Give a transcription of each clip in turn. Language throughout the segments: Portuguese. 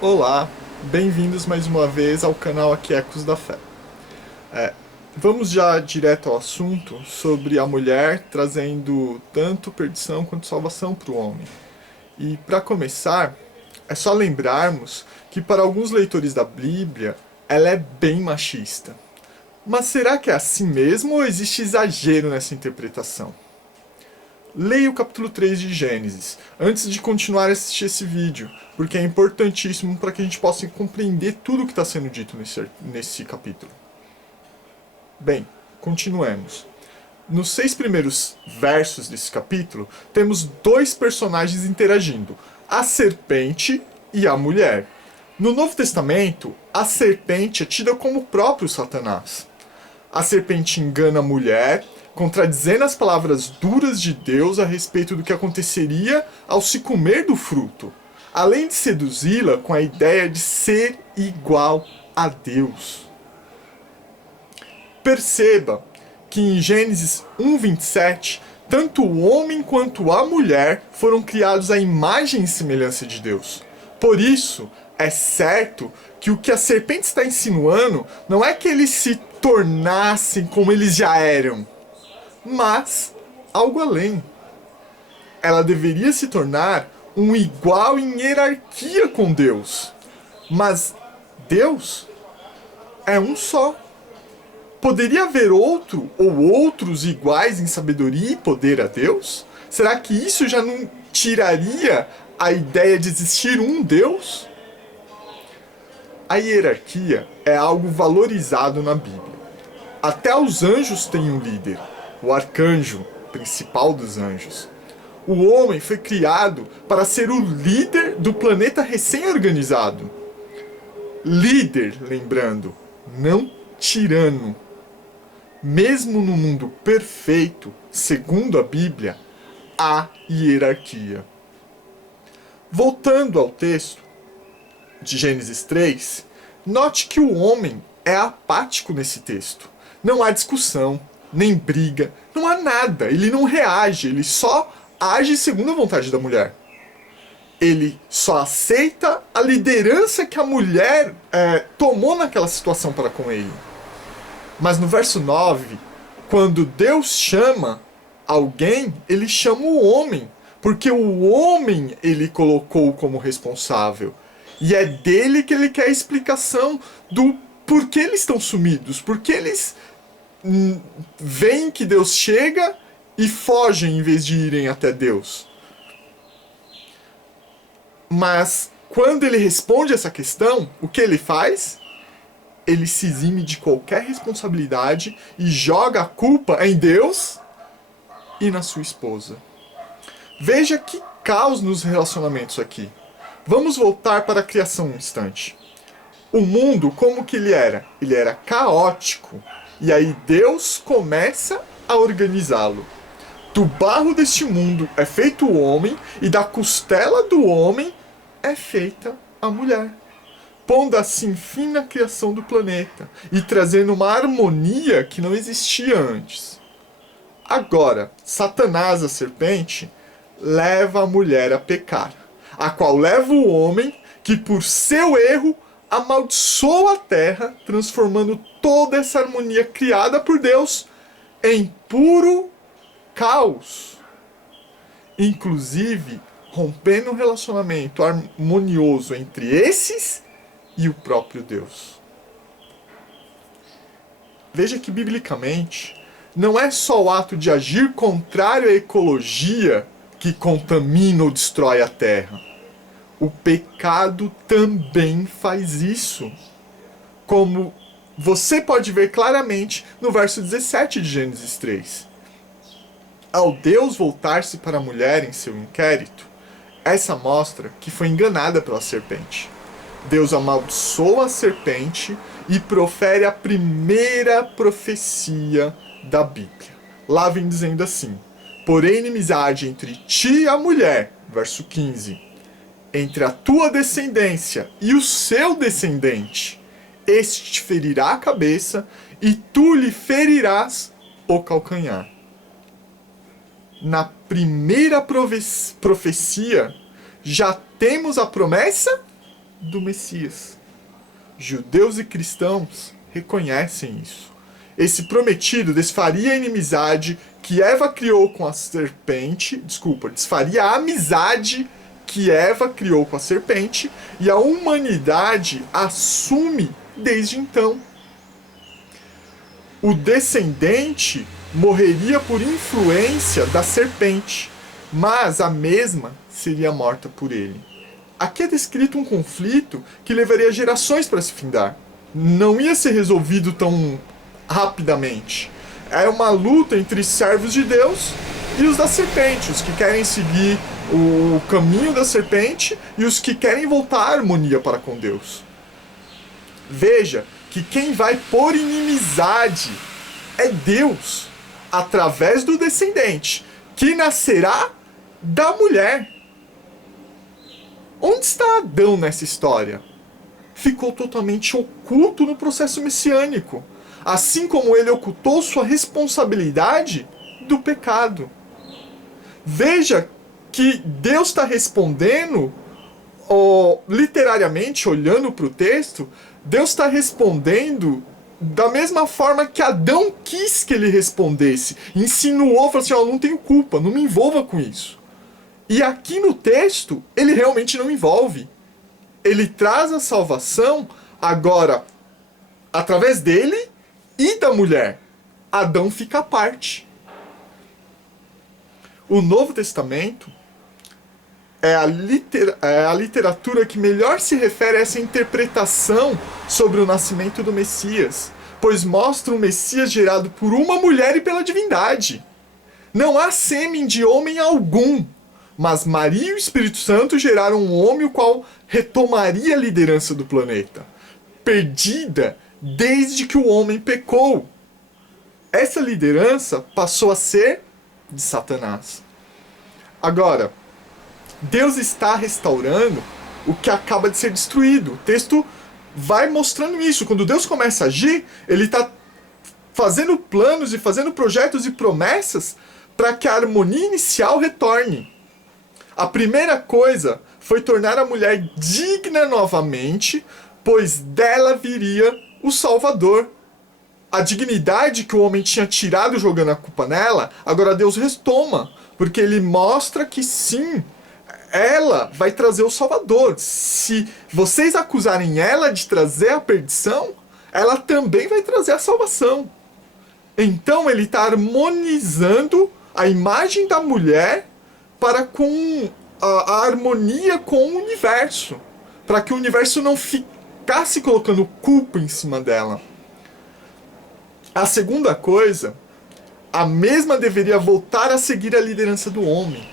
Olá, bem-vindos mais uma vez ao canal aqui Ecos da Fé. Vamos já direto ao assunto sobre a mulher trazendo tanto perdição quanto salvação para o homem. E para começar, é só lembrarmos que para alguns leitores da Bíblia ela é bem machista. Mas será que é assim mesmo ou existe exagero nessa interpretação? Leia o capítulo 3 de Gênesis, antes de continuar a assistir esse vídeo, porque é importantíssimo para que a gente possa compreender tudo o que está sendo dito nesse capítulo. Bem, continuemos. Nos 6 primeiros versos desse capítulo, temos dois personagens interagindo, a serpente e a mulher. No Novo Testamento, a serpente é tida como o próprio Satanás. A serpente engana a mulher, contradizendo as palavras duras de Deus a respeito do que aconteceria ao se comer do fruto, além de seduzi-la com a ideia de ser igual a Deus. Perceba que em Gênesis 1:27, tanto o homem quanto a mulher foram criados à imagem e semelhança de Deus. Por isso, é certo que o que a serpente está insinuando não é que eles se tornassem como eles já eram, mas algo além. Ela deveria se tornar um igual em hierarquia com Deus. Mas Deus é um só. Poderia haver outro ou outros iguais em sabedoria e poder a Deus? Será que isso já não tiraria a ideia de existir um Deus? A hierarquia é algo valorizado na Bíblia. Até os anjos têm um líder, o arcanjo, principal dos anjos. O homem foi criado para ser o líder do planeta recém-organizado. Líder, lembrando, não tirano. Mesmo no mundo perfeito, segundo a Bíblia, há hierarquia. Voltando ao texto de Gênesis 3, note que o homem é apático nesse texto. Não há discussão, nem briga, não há nada. Ele não reage, ele só age segundo a vontade da mulher. Ele só aceita a liderança que a mulher tomou naquela situação para com ele. Mas no verso 9, quando Deus chama alguém, ele chama o homem, porque o homem ele colocou como responsável. E é dele que ele quer a explicação do porquê eles estão sumidos, porque eles veem que Deus chega e fogem em vez de irem até Deus. Mas quando ele responde essa questão, o que ele faz? Ele se exime de qualquer responsabilidade e joga a culpa em Deus e na sua esposa. Veja que caos nos relacionamentos aqui. Vamos voltar para a criação um instante. O mundo, como que ele era? Ele era caótico. E aí Deus começa a organizá-lo. Do barro deste mundo é feito o homem, e da costela do homem é feita a mulher, pondo assim fim na criação do planeta e trazendo uma harmonia que não existia antes. Agora, Satanás, a serpente, leva a mulher a pecar, a qual leva o homem que, por seu erro, amaldiçoa a terra, transformando toda essa harmonia criada por Deus em puro caos. Inclusive, rompendo um relacionamento harmonioso entre esses e o próprio Deus. Veja que, biblicamente, não é só o ato de agir contrário à ecologia que contamina ou destrói a terra. O pecado também faz isso. Como você pode ver claramente no verso 17 de Gênesis 3. Ao Deus voltar-se para a mulher em seu inquérito, essa mostra que foi enganada pela serpente. Deus amaldiçoa a serpente e profere a primeira profecia da Bíblia. Lá vem dizendo assim: porém inimizade entre ti e a mulher, verso 15, entre a tua descendência e o seu descendente, este te ferirá a cabeça e tu lhe ferirás o calcanhar. Na primeira profecia já temos a promessa do Messias. Judeus e cristãos reconhecem isso. Esse prometido desfaria a inimizade que Eva criou com a serpente, desfaria a amizade que Eva criou com a serpente, e a humanidade assume desde então. O descendente morreria por influência da serpente, mas a mesma seria morta por ele. Aqui é descrito um conflito que levaria gerações para se findar. Não ia ser resolvido tão rapidamente. É uma luta entre servos de Deus e os da serpente, os que querem seguir o caminho da serpente e os que querem voltar à harmonia para com Deus. Veja que quem vai por inimizade é Deus, através do descendente, que nascerá da mulher. Onde está Adão nessa história? Ficou totalmente oculto no processo messiânico, assim como ele ocultou sua responsabilidade do pecado. Veja que Deus está respondendo, literariamente, olhando para o texto, Deus está respondendo da mesma forma que Adão quis que ele respondesse. Insinuou, falou assim, não tenho culpa, não me envolva com isso. E aqui no texto, ele realmente não envolve. Ele traz a salvação, agora, através dele e da mulher. Adão fica à parte. O Novo Testamento é a literatura que melhor se refere a essa interpretação sobre o nascimento do Messias, pois mostra um Messias gerado por uma mulher e pela divindade. Não há sêmen de homem algum, mas Maria e o Espírito Santo geraram um homem o qual retomaria a liderança do planeta, perdida desde que o homem pecou. Essa liderança passou a ser de Satanás. Agora, Deus está restaurando o que acaba de ser destruído. O texto vai mostrando isso. Quando Deus começa a agir, ele está fazendo planos e fazendo projetos e promessas para que a harmonia inicial retorne. A primeira coisa foi tornar a mulher digna novamente, pois dela viria o Salvador. A dignidade que o homem tinha tirado jogando a culpa nela, agora Deus retoma, porque ele mostra que sim, ela vai trazer o Salvador. Se vocês acusarem ela de trazer a perdição, ela também vai trazer a salvação. Então ele está harmonizando a imagem da mulher para com a harmonia com o universo, para que o universo não ficasse colocando culpa em cima dela. A segunda coisa, a mesma deveria voltar a seguir a liderança do homem.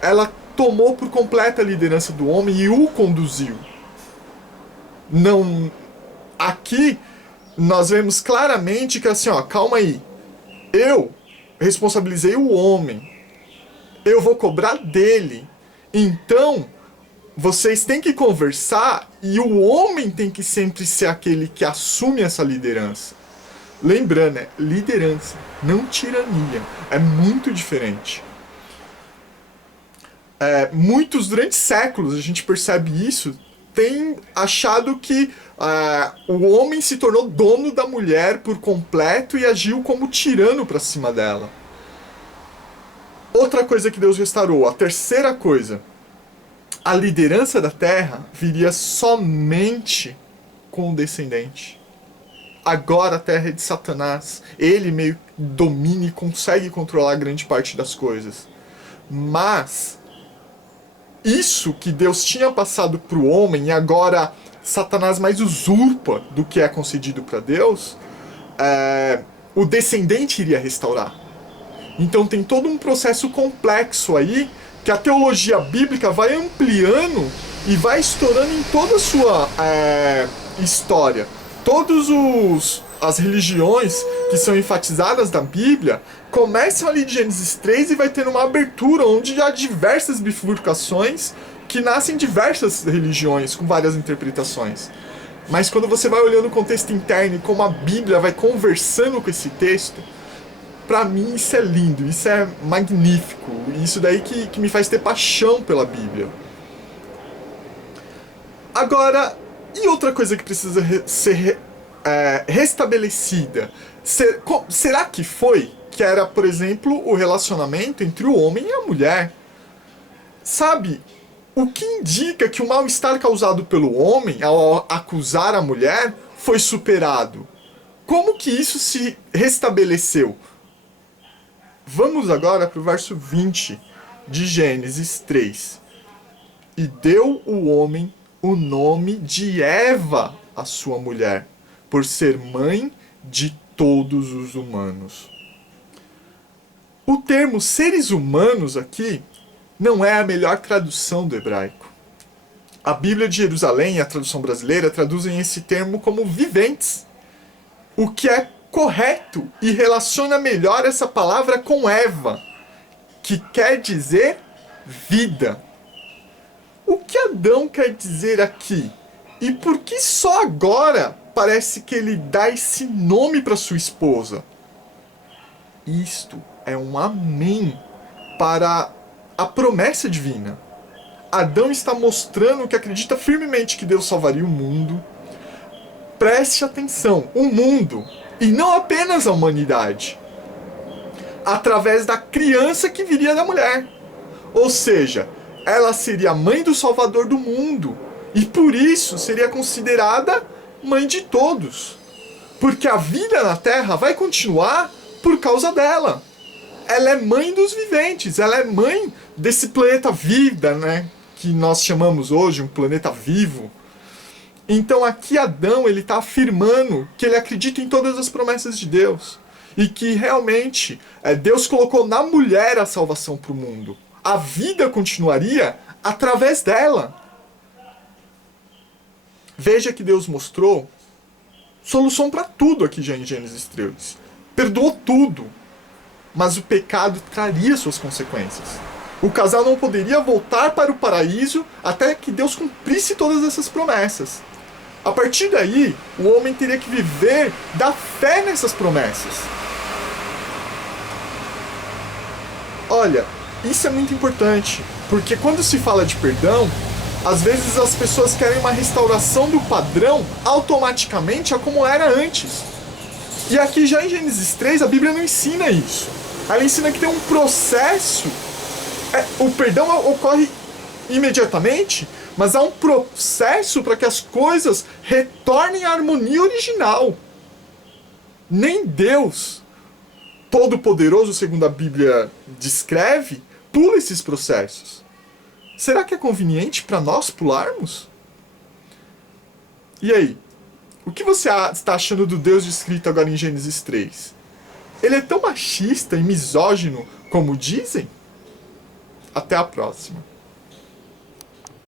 Ela tomou por completa a liderança do homem e o conduziu. Não, aqui nós vemos claramente que assim, calma aí. Eu responsabilizei o homem. Eu vou cobrar dele. Então, vocês têm que conversar e o homem tem que sempre ser aquele que assume essa liderança. Lembrando, liderança, não tirania. É muito diferente. Muitos, durante séculos, a gente percebe isso, têm achado que o homem se tornou dono da mulher por completo e agiu como tirano para cima dela. Outra coisa que Deus restaurou, a terceira coisa, a liderança da terra viria somente com o descendente. Agora a terra é de Satanás, ele meio que domina e consegue controlar grande parte das coisas. Mas isso que Deus tinha passado para o homem e agora Satanás mais usurpa do que é concedido para Deus, o descendente iria restaurar. Então tem todo um processo complexo aí que a teologia bíblica vai ampliando e vai estourando em toda a sua história. Todas as religiões que são enfatizadas na Bíblia começam ali de Gênesis 3 e vai tendo uma abertura onde há diversas bifurcações que nascem diversas religiões com várias interpretações. Mas quando você vai olhando o contexto interno e como a Bíblia vai conversando com esse texto, pra mim isso é lindo, isso é magnífico, isso daí que me faz ter paixão pela Bíblia. Agora, e outra coisa que precisa ser restabelecida? Será que foi? Que era, por exemplo, o relacionamento entre o homem e a mulher. Sabe, o que indica que o mal-estar causado pelo homem ao acusar a mulher foi superado? Como que isso se restabeleceu? Vamos agora para o verso 20 de Gênesis 3. E deu o homem o nome de Eva, a sua mulher, por ser mãe de todos os humanos. O termo seres humanos aqui não é a melhor tradução do hebraico. A Bíblia de Jerusalém e a tradução brasileira traduzem esse termo como viventes, o que é correto e relaciona melhor essa palavra com Eva, que quer dizer vida. O que Adão quer dizer aqui? E por que só agora parece que ele dá esse nome para sua esposa? Isto é um amém para a promessa divina. Adão está mostrando que acredita firmemente que Deus salvaria o mundo. Preste atenção, o mundo, e não apenas a humanidade, através da criança que viria da mulher. Ou seja, ela seria a mãe do Salvador do mundo, e por isso seria considerada mãe de todos. Porque a vida na Terra vai continuar por causa dela. Ela é mãe dos viventes, ela é mãe desse planeta vida, né? Que nós chamamos hoje um planeta vivo. Então aqui Adão ele está afirmando que ele acredita em todas as promessas de Deus. E que realmente Deus colocou na mulher a salvação para o mundo. A vida continuaria através dela. Veja que Deus mostrou solução para tudo aqui já em Gênesis 3. Perdoou tudo. Mas o pecado traria suas consequências. O casal não poderia voltar para o paraíso até que Deus cumprisse todas essas promessas. A partir daí, o homem teria que viver da fé nessas promessas. Olha, isso é muito importante, porque quando se fala de perdão, às vezes as pessoas querem uma restauração do padrão automaticamente a como era antes. E aqui já em Gênesis 3 a Bíblia não ensina isso. Ela ensina que tem um processo. O perdão ocorre imediatamente, mas há um processo para que as coisas retornem à harmonia original. Nem Deus, Todo-Poderoso, segundo a Bíblia descreve, pula esses processos. Será que é conveniente para nós pularmos? E aí? O que você está achando do Deus descrito agora em Gênesis 3? Ele é tão machista e misógino como dizem? Até a próxima.